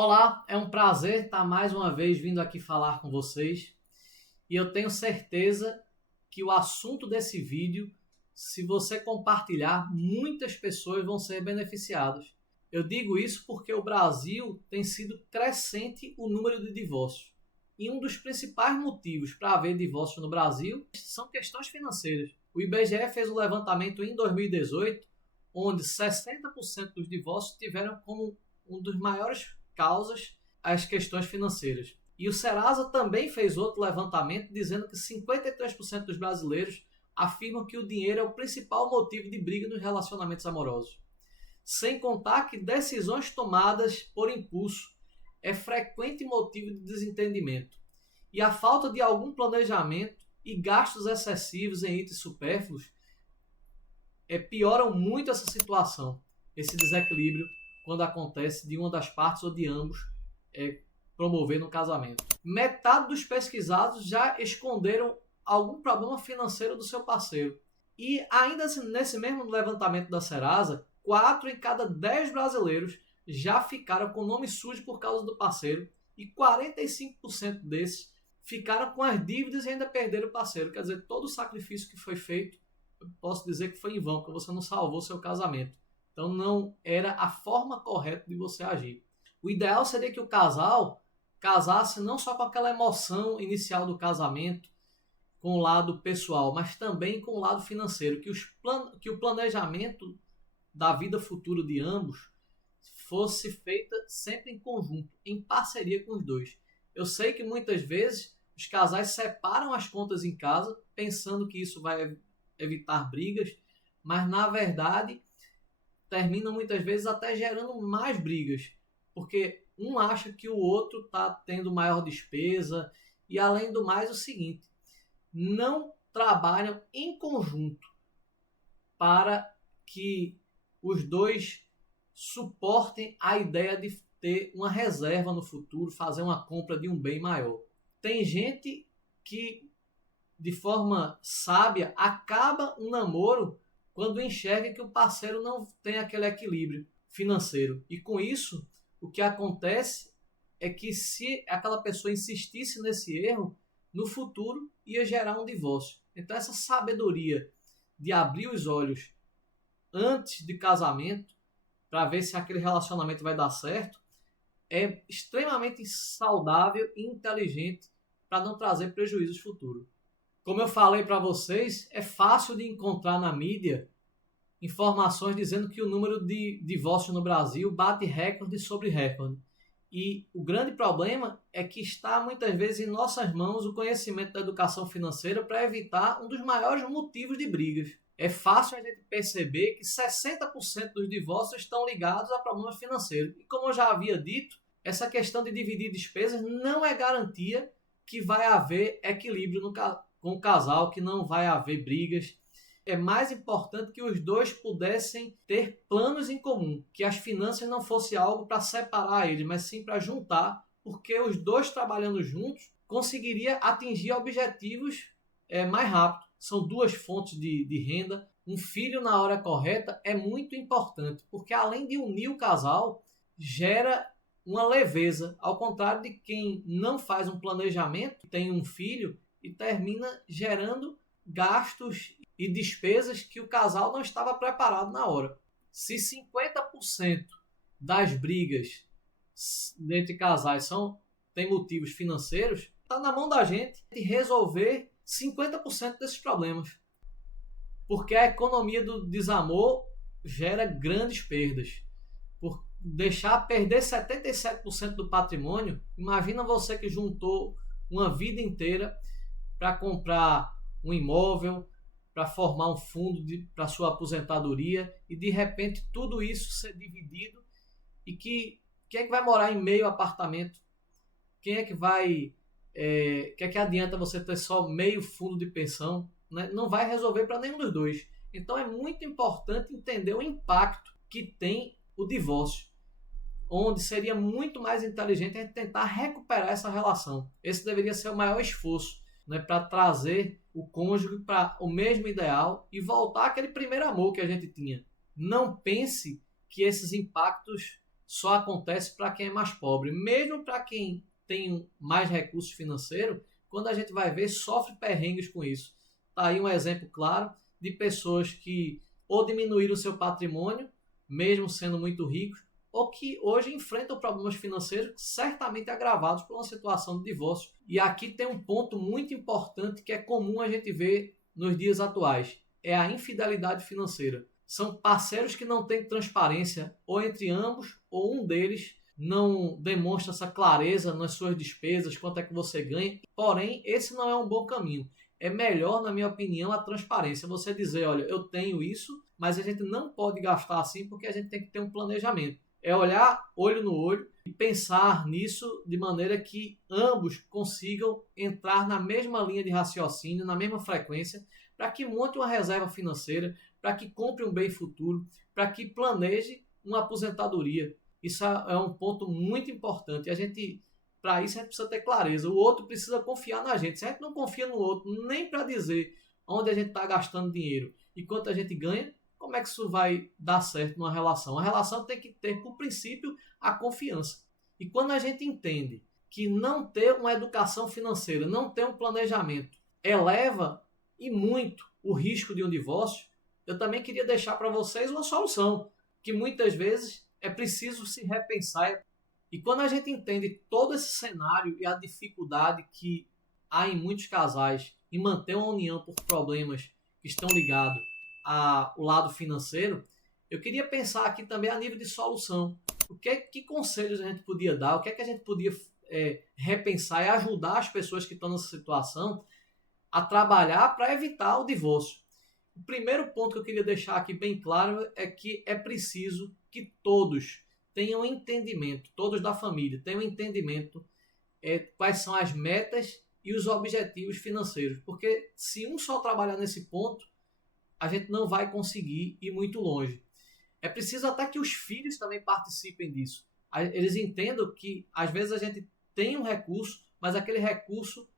Olá, é um prazer estar mais uma vez vindo aqui falar com vocês e eu tenho certeza que o assunto desse vídeo, se você compartilhar, muitas pessoas vão ser beneficiadas. Eu digo isso porque o Brasil tem sido crescente o número de divórcios. E um dos principais motivos para haver divórcio no Brasil são questões financeiras. O IBGE fez um levantamento em 2018, onde 60% dos divórcios tiveram como um dos maiores causas as questões financeiras. E o Serasa também fez outro levantamento dizendo que 53% dos brasileiros afirmam que o dinheiro é o principal motivo de briga nos relacionamentos amorosos. Sem contar que decisões tomadas por impulso é frequente motivo de desentendimento. E a falta de algum planejamento e gastos excessivos em itens supérfluos pioram muito essa situação, esse desequilíbrio, quando acontece de uma das partes ou de ambos promover no casamento. Metade dos pesquisados já esconderam algum problema financeiro do seu parceiro. E ainda nesse mesmo levantamento da Serasa, 4 em cada 10 brasileiros já ficaram com o nome sujo por causa do parceiro e 45% desses ficaram com as dívidas e ainda perderam o parceiro. Quer dizer, todo o sacrifício que foi feito, eu posso dizer que foi em vão, porque você não salvou seu casamento. Então não era a forma correta de você agir. O ideal seria que o casal casasse não só com aquela emoção inicial do casamento, com o lado pessoal, mas também com o lado financeiro, que o planejamento da vida futura de ambos fosse feita sempre em conjunto, em parceria com os dois. Eu sei que muitas vezes os casais separam as contas em casa, pensando que isso vai evitar brigas, mas na verdade terminam muitas vezes até gerando mais brigas, porque um acha que o outro está tendo maior despesa e, além do mais, o seguinte, não trabalham em conjunto para que os dois suportem a ideia de ter uma reserva no futuro, fazer uma compra de um bem maior. Tem gente que, de forma sábia, acaba um namoro quando enxerga que o parceiro não tem aquele equilíbrio financeiro. E com isso, o que acontece é que se aquela pessoa insistisse nesse erro, no futuro ia gerar um divórcio. Então essa sabedoria de abrir os olhos antes de casamento, para ver se aquele relacionamento vai dar certo, é extremamente saudável e inteligente para não trazer prejuízos futuros. Como eu falei para vocês, é fácil de encontrar na mídia informações dizendo que o número de divórcios no Brasil bate recorde sobre recorde. E o grande problema é que está muitas vezes em nossas mãos o conhecimento da educação financeira para evitar um dos maiores motivos de brigas. É fácil a gente perceber que 60% dos divórcios estão ligados a problemas financeiros. E como eu já havia dito, essa questão de dividir despesas não é garantia que vai haver equilíbrio com o casal, que não vai haver brigas. É mais importante que os dois pudessem ter planos em comum, que as finanças não fossem algo para separar eles, mas sim para juntar, porque os dois trabalhando juntos conseguiria atingir objetivos mais rápido. São duas fontes de renda. Um filho na hora correta é muito importante, porque além de unir o casal, gera uma leveza, ao contrário de quem não faz um planejamento, tem um filho e termina gerando gastos e despesas que o casal não estava preparado na hora. Se 50% das brigas entre casais tem motivos financeiros, está na mão da gente resolver 50% desses problemas. Porque a economia do desamor gera grandes perdas. Por deixar perder 77% do patrimônio, imagina você que juntou uma vida inteira para comprar um imóvel, para formar um fundo para sua aposentadoria e de repente tudo isso ser dividido e quem é que vai morar em meio apartamento? Quem é que vai... que é que adianta você ter só meio fundo de pensão? Né? Não vai resolver para nenhum dos dois. Então é muito importante entender o impacto que tem o divórcio, onde seria muito mais inteligente a gente tentar recuperar essa relação. Esse deveria ser o maior esforço, né, para trazer o cônjuge para o mesmo ideal e voltar àquele primeiro amor que a gente tinha. Não pense que esses impactos só acontece para quem é mais pobre. Mesmo para quem tem mais recursos financeiros, quando a gente vai ver, sofre perrengues com isso. Está aí um exemplo claro de pessoas que ou diminuíram o seu patrimônio, mesmo sendo muito ricos, ou que hoje enfrentam problemas financeiros certamente agravados por uma situação de divórcio. E aqui tem um ponto muito importante que é comum a gente ver nos dias atuais, é a infidelidade financeira. São parceiros que não têm transparência ou entre ambos ou um deles não demonstra essa clareza nas suas despesas, quanto é que você ganha. Porém, esse não é um bom caminho. É melhor, na minha opinião, a transparência. Você dizer, olha, eu tenho isso, mas a gente não pode gastar assim porque a gente tem que ter um planejamento. É olhar olho no olho e pensar nisso de maneira que ambos consigam entrar na mesma linha de raciocínio, na mesma frequência, para que monte uma reserva financeira, para que compre um bem futuro, para que planeje uma aposentadoria. Isso é um ponto muito importante. Para isso, a gente precisa ter clareza. O outro precisa confiar na gente. Se a gente não confia no outro, nem para dizer onde a gente está gastando dinheiro e quanto a gente ganha, como é que isso vai dar certo numa relação? A relação tem que ter, por princípio, a confiança. E quando a gente entende que não ter uma educação financeira, não ter um planejamento, eleva e muito o risco de um divórcio, eu também queria deixar para vocês uma solução, que muitas vezes é preciso se repensar. E quando a gente entende todo esse cenário e a dificuldade que há em muitos casais em manter uma união por problemas que estão ligados ao lado financeiro, eu queria pensar aqui também a nível de solução. Que conselhos a gente podia dar, o que é que a gente podia repensar e ajudar as pessoas que estão nessa situação a trabalhar para evitar o divórcio. O primeiro ponto que eu queria deixar aqui bem claro é que é preciso que todos tenham entendimento, todos da família tenham entendimento quais são as metas e os objetivos financeiros. Porque se um só trabalhar nesse ponto, a gente não vai conseguir ir muito longe. É preciso até que os filhos também participem disso. Eles entendam que às vezes a gente tem um recurso, mas aquele recurso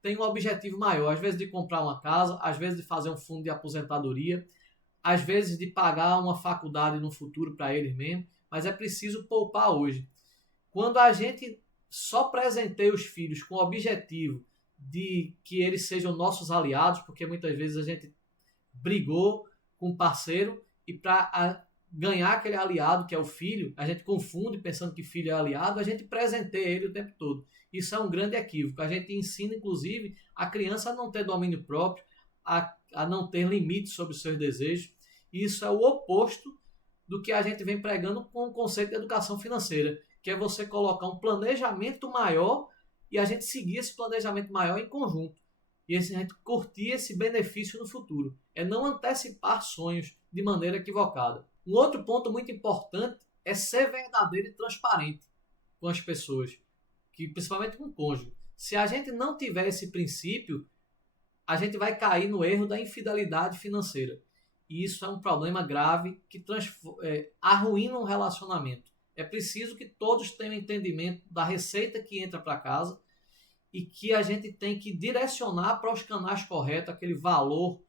tem um objetivo maior. Às vezes de comprar uma casa, às vezes de fazer um fundo de aposentadoria, às vezes de pagar uma faculdade no futuro para eles mesmos, mas é preciso poupar hoje. Quando a gente só presenteia os filhos com o objetivo de que eles sejam nossos aliados, porque muitas vezes a gente brigou com o parceiro e para ganhar aquele aliado que é o filho, a gente confunde pensando que filho é aliado, a gente presenteia ele o tempo todo. Isso é um grande equívoco. A gente ensina, inclusive, a criança a não ter domínio próprio, a não ter limites sobre os seus desejos. Isso é o oposto do que a gente vem pregando com o conceito de educação financeira, que é você colocar um planejamento maior e a gente seguir esse planejamento maior em conjunto. E a gente curtir esse benefício no futuro. É não antecipar sonhos de maneira equivocada. Um outro ponto muito importante é ser verdadeiro e transparente com as pessoas, principalmente com o cônjuge. Se a gente não tiver esse princípio, a gente vai cair no erro da infidelidade financeira. E isso é um problema grave que arruína um relacionamento. É preciso que todos tenham entendimento da receita que entra para casa e que a gente tem que direcionar para os canais corretos aquele valor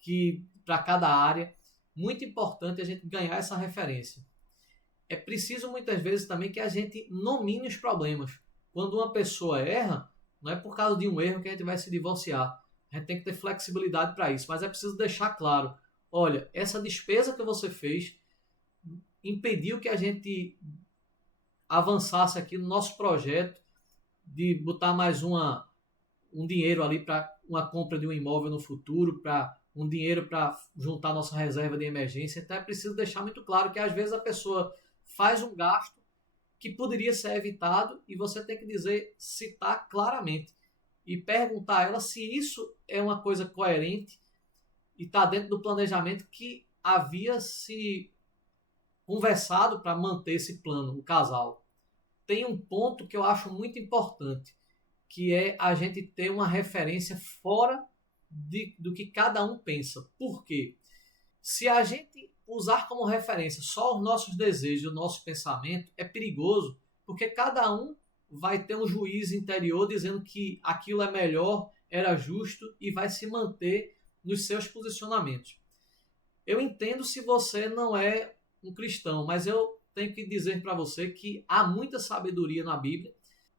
que para cada área. Muito importante a gente ganhar essa referência. É preciso muitas vezes também que a gente nomine os problemas. Quando uma pessoa erra, não é por causa de um erro que a gente vai se divorciar. A gente tem que ter flexibilidade para isso, mas é preciso deixar claro, olha, essa despesa que você fez impediu que a gente avançasse aqui no nosso projeto de botar mais um dinheiro ali para uma compra de um imóvel no futuro, para um dinheiro para juntar nossa reserva de emergência. Então é preciso deixar muito claro que às vezes a pessoa faz um gasto que poderia ser evitado e você tem que citar claramente e perguntar a ela se isso é uma coisa coerente e está dentro do planejamento que havia se conversado para manter esse plano, o casal. Tem um ponto que eu acho muito importante, que é a gente ter uma referência fora do que cada um pensa. Por quê? Se a gente usar como referência só os nossos desejos, o nosso pensamento, é perigoso, porque cada um vai ter um juiz interior dizendo que aquilo é melhor, era justo e vai se manter nos seus posicionamentos. Eu entendo se você não é um cristão, mas eu tenho que dizer para você que há muita sabedoria na Bíblia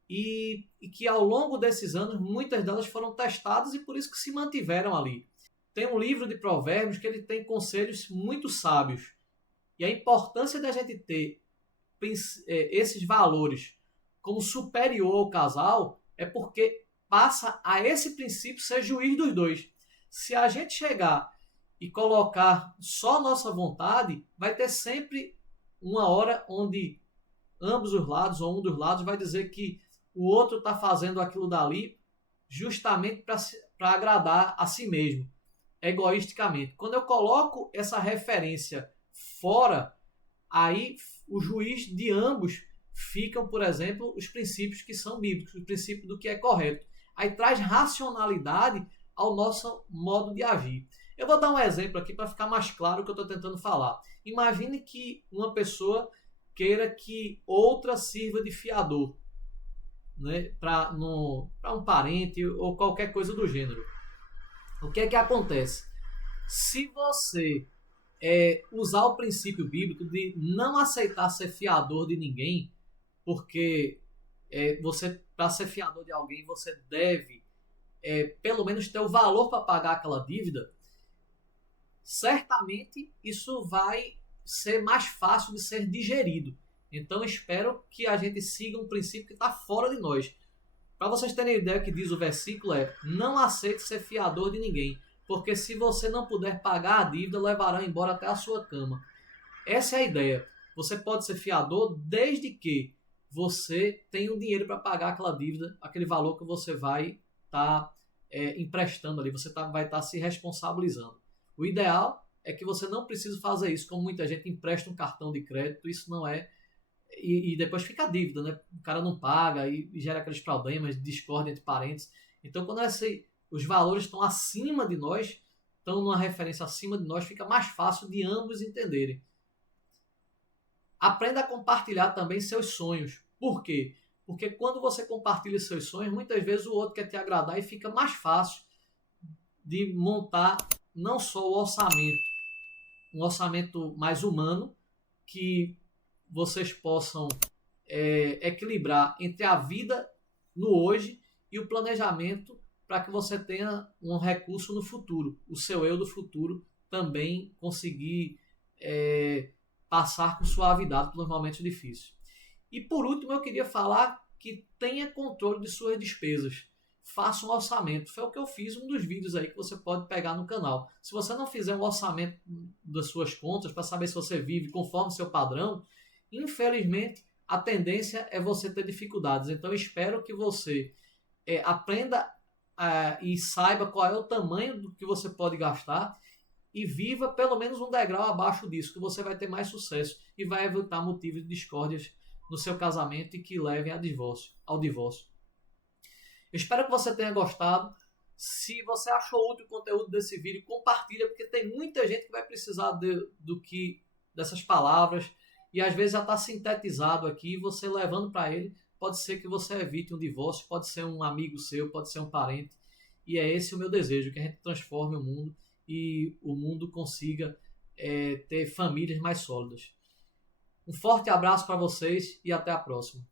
e que ao longo desses anos muitas delas foram testadas e por isso que se mantiveram ali. Tem um livro de Provérbios que ele tem conselhos muito sábios. E a importância da gente ter esses valores como superior ao casal é porque passa a esse princípio ser juiz dos dois. Se a gente chegar e colocar só nossa vontade, vai ter sempre uma hora onde ambos os lados ou um dos lados vai dizer que o outro está fazendo aquilo dali justamente para agradar a si mesmo, egoisticamente. Quando eu coloco essa referência fora, aí o juiz de ambos ficam, por exemplo, os princípios que são bíblicos, o princípio do que é correto. Aí traz racionalidade ao nosso modo de agir. Eu vou dar um exemplo aqui para ficar mais claro o que eu estou tentando falar. Imagine que uma pessoa queira que outra sirva de fiador, né, para um parente ou qualquer coisa do gênero. O que é que acontece? Se você usar o princípio bíblico de não aceitar ser fiador de ninguém, porque você, para ser fiador de alguém, você deve pelo menos ter o valor para pagar aquela dívida, certamente isso vai ser mais fácil de ser digerido. Então espero que a gente siga um princípio que está fora de nós. Para vocês terem ideia, o que diz o versículo não aceite ser fiador de ninguém, porque se você não puder pagar a dívida, levará embora até a sua cama. Essa é a ideia. Você pode ser fiador desde que você tenha o dinheiro para pagar aquela dívida, aquele valor que você vai estar emprestando ali, você vai estar se responsabilizando. O ideal é que você não precise fazer isso, como muita gente empresta um cartão de crédito, isso não é, e depois fica a dívida, né? O cara não paga e gera aqueles problemas, discórdia entre parentes. Então, quando os valores estão acima de nós, estão numa referência acima de nós, fica mais fácil de ambos entenderem. Aprenda a compartilhar também seus sonhos. Por quê? Porque quando você compartilha seus sonhos, muitas vezes o outro quer te agradar e fica mais fácil de montar não só o orçamento, um orçamento mais humano, que vocês possam equilibrar entre a vida no hoje e o planejamento para que você tenha um recurso no futuro, o seu eu do futuro também conseguir passar com suavidade pelos momentos difíceis. E por último, eu queria falar que tenha controle de suas despesas. Faça um orçamento. Foi o que eu fiz em um dos vídeos aí que você pode pegar no canal. Se você não fizer um orçamento das suas contas para saber se você vive conforme seu padrão, infelizmente a tendência é você ter dificuldades. Então eu espero que você aprenda e saiba qual é o tamanho do que você pode gastar e viva pelo menos um degrau abaixo disso, que você vai ter mais sucesso e vai evitar motivos de discórdias no seu casamento e que levem ao divórcio. Eu espero que você tenha gostado. Se você achou útil o conteúdo desse vídeo, compartilha, porque tem muita gente que vai precisar dessas palavras e às vezes já está sintetizado aqui, você levando para ele, pode ser que você evite um divórcio, pode ser um amigo seu, pode ser um parente, e é esse o meu desejo, que a gente transforme o mundo e o mundo consiga ter famílias mais sólidas. Um forte abraço para vocês e até a próxima.